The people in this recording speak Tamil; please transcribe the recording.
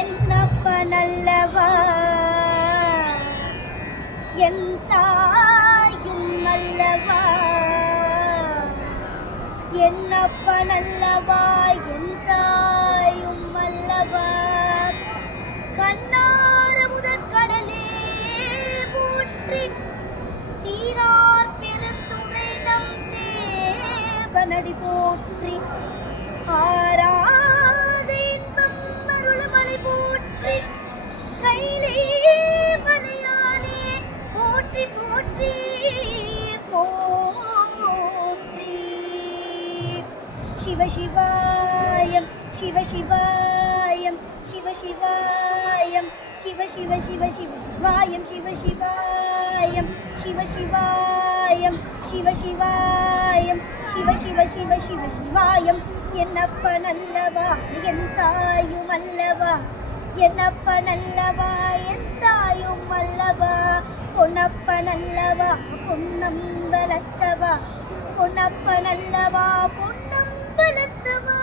என்னப்ப நல்லவா என் தாயும் அல்லவா என்னப்ப நல்லவா என் தாயும் அல்லவா கண்ணார முதற்கடலே போற்றி சீரார் பெருந்துணை நம் தேவனடி போற்றி ஆராத இன்பம் அருளமலை போற்றி கையிலே மலையானே போற்றி போற்றி போற்றி சிவ சிவாயம் சிவ சிவாயம் சிவ சிவாயம் சிவ சிவ சிவ சிவ சிவாயம் சிவ சிவாயம் சிவ சிவாயம் சிவ சிவாயம் சிவ சிவ சிவ சிவ சிவாயம் என்னப்ப நல்லவா என் தாயும் அல்லவா என்னப்ப நல்லவா என் தாயும் அல்லவா பொன்னப்ப நல்லவா பொன்னம்பலத்தவா பொன்னப்ப நல்லவா பொன்னம்பலத்தவா